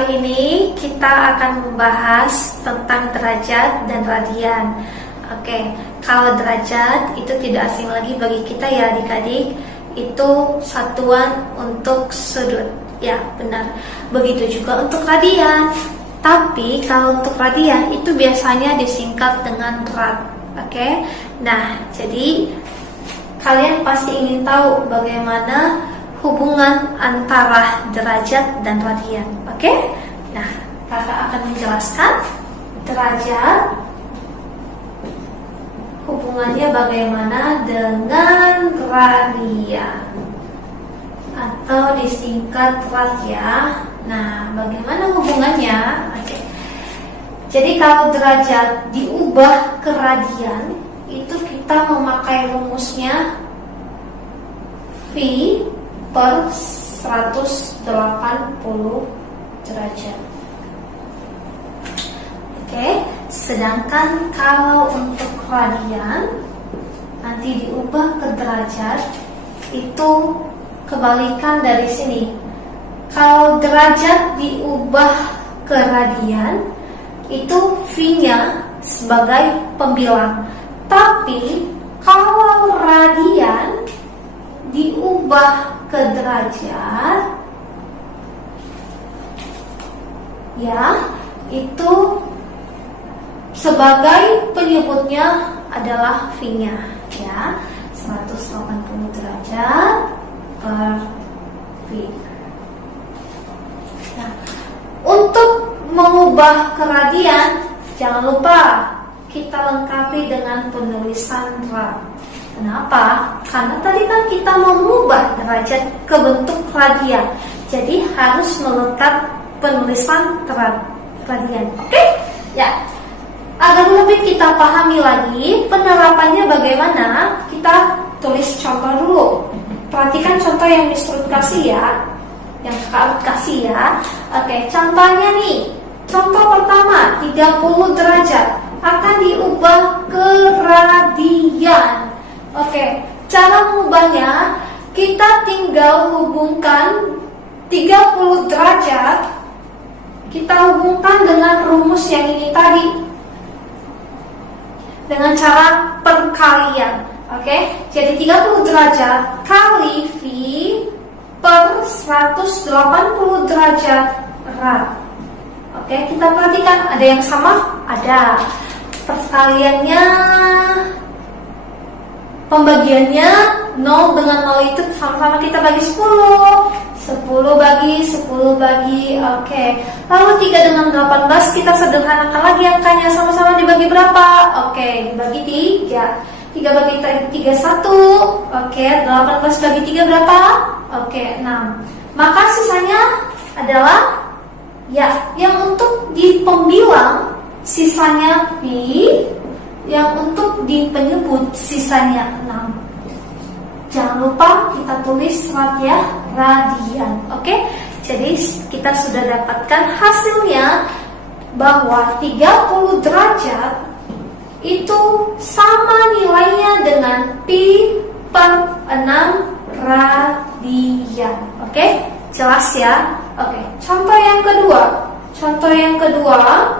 kali ini kita akan membahas tentang derajat dan radian. Oke, kalau derajat itu tidak asing lagi bagi kita ya adik-adik, itu satuan untuk sudut. Ya, benar. Begitu juga untuk radian. Tapi kalau untuk radian itu biasanya disingkat dengan rad. Oke. Nah, jadi kalian pasti ingin tahu bagaimana hubungan antara derajat dan radian. Oke? Nah, kakak akan menjelaskan derajat hubungannya bagaimana dengan radian atau disingkat rad ya. Nah, bagaimana hubungannya? Oke. Jadi kalau derajat diubah ke radian, itu kita memakai rumusnya V per 180 derajat. Oke, sedangkan kalau untuk radian nanti diubah ke derajat, itu kebalikan dari sini. Kalau derajat diubah ke radian, itu V-nya sebagai pembilang. Tapi kalau radian diubah ke derajat, ya, itu sebagai penyebutnya adalah V-nya, ya, 180 derajat per V. Nah, untuk mengubah ke radian, jangan lupa kita lengkapi dengan penulisan rad. Kenapa? Karena tadi kan kita mau mengubah derajat ke bentuk radian, jadi harus melekat penulisan radian. Oke? Ya. Agar lebih kita pahami lagi penerapannya bagaimana, kita tulis contoh dulu. Perhatikan contoh yang disuruh kasih ya, yang kakak kasih ya. Oke, contohnya nih. Contoh pertama, 30 derajat akan diubah ke radian. Oke, cara mengubahnya, kita tinggal hubungkan 30 derajat, kita hubungkan dengan rumus yang ini tadi, dengan cara perkalian. Oke, jadi 30 derajat kali V per 180 derajat rad. Oke, kita perhatikan, ada yang sama? Ada. Perkaliannya, pembagiannya 0 dengan 0 itu sama-sama kita bagi 10. 10 bagi 10 bagi. Oke. Lalu 3 dengan 18 kita sederhanakan lagi angkanya, sama-sama dibagi berapa? Oke, dibagi 3. 3 bagi 3 1. Oke, 18 bagi 3 berapa? Oke, 6. Maka sisanya adalah, ya, yang untuk di pembilang sisanya V, yang untuk di penyebut sisanya 6. Jangan lupa kita tulis rad ya, radian. Oke? Jadi kita sudah dapatkan hasilnya bahwa 30 derajat itu sama nilainya dengan pi per 6 radian. Oke? Jelas ya? Oke. Contoh yang kedua. Contoh yang kedua,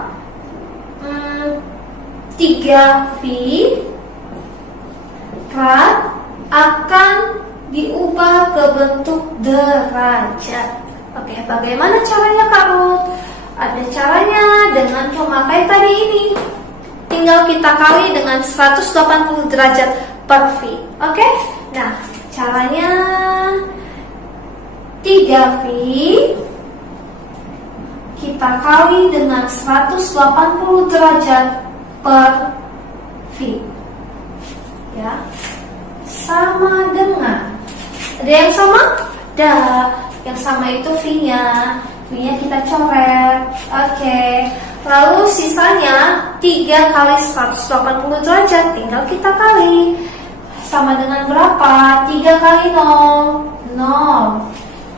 3V rad akan diubah ke bentuk derajat. Oke, bagaimana caranya Kak Ruth? Ada caranya dengan memakai tadi ini. Tinggal kita kali dengan 180 derajat per V. Oke? Nah, caranya 3V kita kali dengan 180 derajat per V. Ya. Sama dengan, ada yang sama? Ada. Yang sama itu V-nya. V-nya kita coret. Oke. Lalu sisanya 3 kali 180 derajat, tinggal kita kali. Sama dengan berapa? 3 kali 0, 0.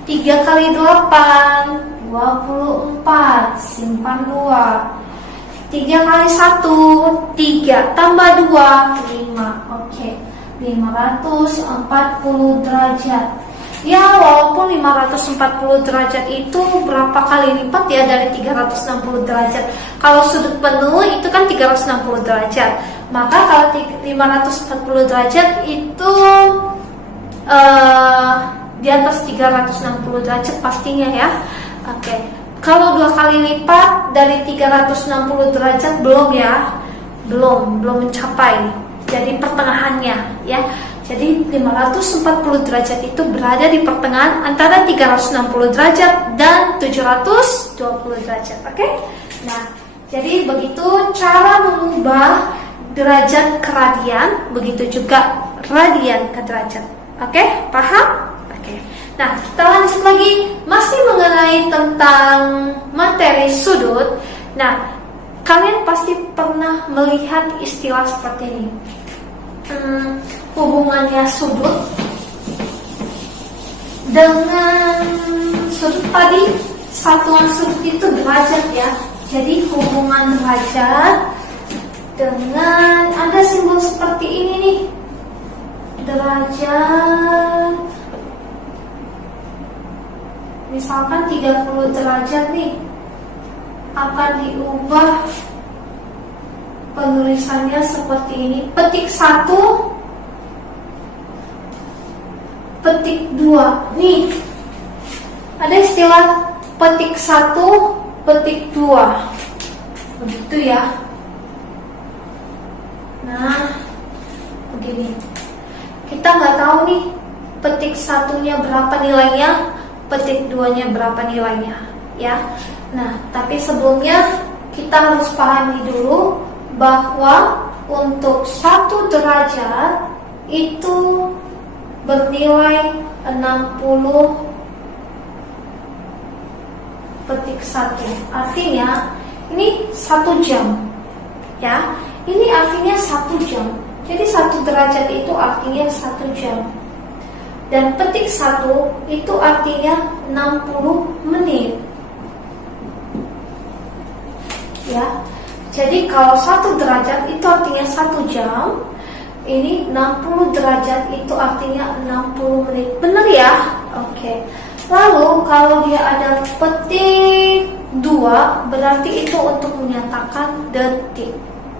3 kali 8, 24. Simpan 2. 3 kali 1, 3. Tambah 2, 5. Oke. 540 derajat. Ya, walaupun 540 derajat itu berapa kali lipat ya dari 360 derajat. Kalau sudut penuh itu kan 360 derajat. Maka kalau 540 derajat itu di atas 360 derajat pastinya ya. Oke. Kalau 2 kali lipat dari 360 derajat belum ya. Belum mencapai. Jadi pertengahannya ya. Jadi 540 derajat itu berada di pertengahan antara 360 derajat dan 720 derajat. Oke? Nah, jadi begitu cara mengubah derajat ke radian, begitu juga radian ke derajat. Oke? Paham? Oke. Nah, kita lanjut lagi masih mengenai tentang materi sudut. Nah, kalian pasti pernah melihat istilah seperti ini. Hubungannya sudut dengan sudut tadi, satuan sudut itu derajat ya. Jadi hubungan derajat dengan ada simbol seperti ini nih. Derajat misalkan 30 derajat nih akan diubah penulisannya seperti ini. Petik 1, petik 2. Nih, ada istilah petik 1, petik 2. Begitu ya. Nah, begini. Kita nggak tahu nih petik 1-nya berapa nilainya, petik 2-nya berapa nilainya, ya. Nah, tapi sebelumnya kita harus pahami dulu bahwa untuk 1 derajat itu bernilai 60 petik 1. Artinya ini 1 jam ya. Ini artinya 1 jam. Jadi 1 derajat itu artinya 1 jam. Dan petik 1 itu artinya 60 menit. Ya. Jadi kalau 1 derajat itu artinya 1 jam. Ini 60 derajat itu artinya 60 menit. Benar ya? Oke. Lalu kalau dia ada petik 2, berarti itu untuk menyatakan detik.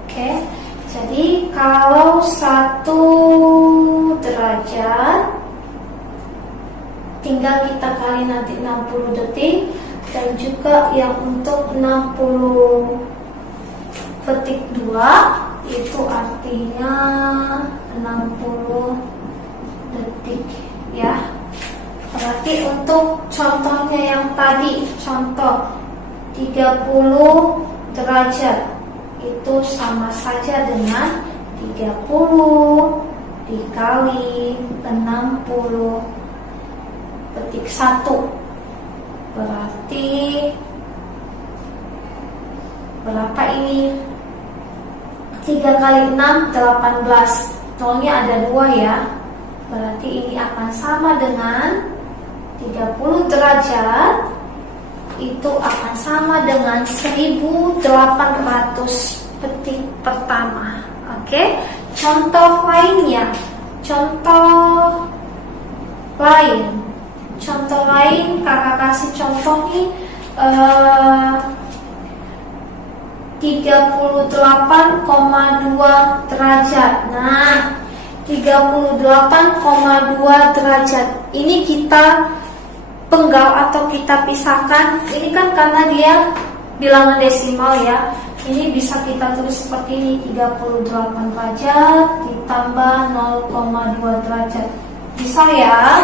Oke. Jadi kalau 1 derajat tinggal kita kali nanti 60 detik. Dan juga yang untuk 60 petik 2 itu artinya 60 detik ya. Berarti untuk contohnya yang tadi, contoh 30 derajat itu sama saja dengan 30 dikali 60 petik 1. Berarti berapa ini? 3 kali 6, 18. Nolnya ada 2 ya. Berarti ini akan sama dengan 30 derajat. Itu akan sama dengan 1800 petik pertama. Oke. Contoh lainnya. Contoh lain kakak kasih contoh nih 38,2 derajat. Nah, 38,2 derajat ini kita penggal atau kita pisahkan. Ini kan karena dia bilangan desimal ya. Ini bisa kita tulis seperti ini, 38 derajat ditambah 0,2 derajat. Bisa ya?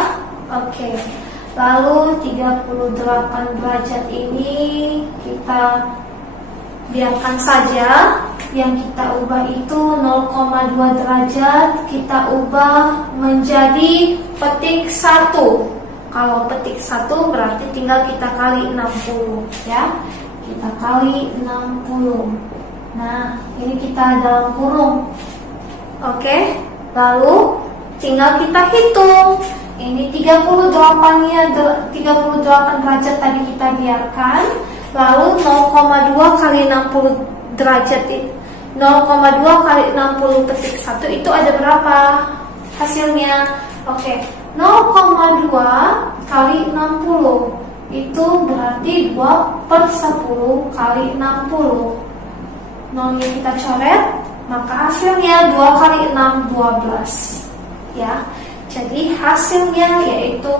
Oke. Lalu 38 derajat ini kita biarkan saja. Yang kita ubah itu 0,2 derajat kita ubah menjadi petik 1. Kalau petik 1 berarti tinggal kita kali 60 ya. Kita kali 60. Nah, ini kita dalam kurung. Oke. Lalu tinggal kita hitung. Ini 38-nya 38 derajat tadi kita biarkan. Lalu 0,2 kali 60 derajat itu 0,2 kali 60 petik 1 itu ada berapa hasilnya? Oke, 0,2 kali 60 itu berarti 2/10 kali 60. Nolnya kita coret, maka hasilnya 2 kali 6, 12 ya. Jadi hasilnya yaitu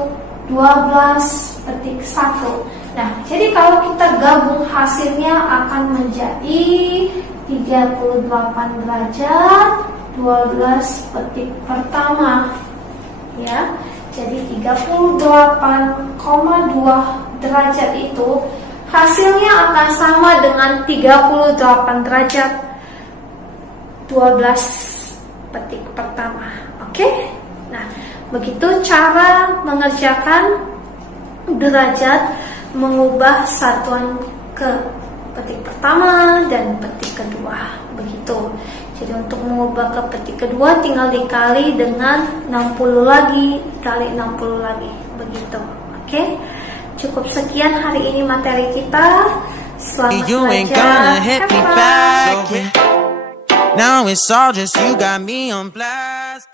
12/1. Nah, jadi kalau kita gabung hasilnya akan menjadi 38 derajat 12 petik pertama ya. Jadi 38,2 derajat itu hasilnya akan sama dengan 38 derajat 12 petik pertama. Oke? Nah, begitu cara mengerjakan derajat mengubah satuan ke petik pertama dan petik kedua. Begitu. Jadi untuk mengubah ke petik kedua tinggal dikali dengan 60 lagi, dikali 60 lagi. Begitu. Oke? Cukup sekian hari ini materi kita. Selamat belajar. Have fun. Now it's all just you got me on blast.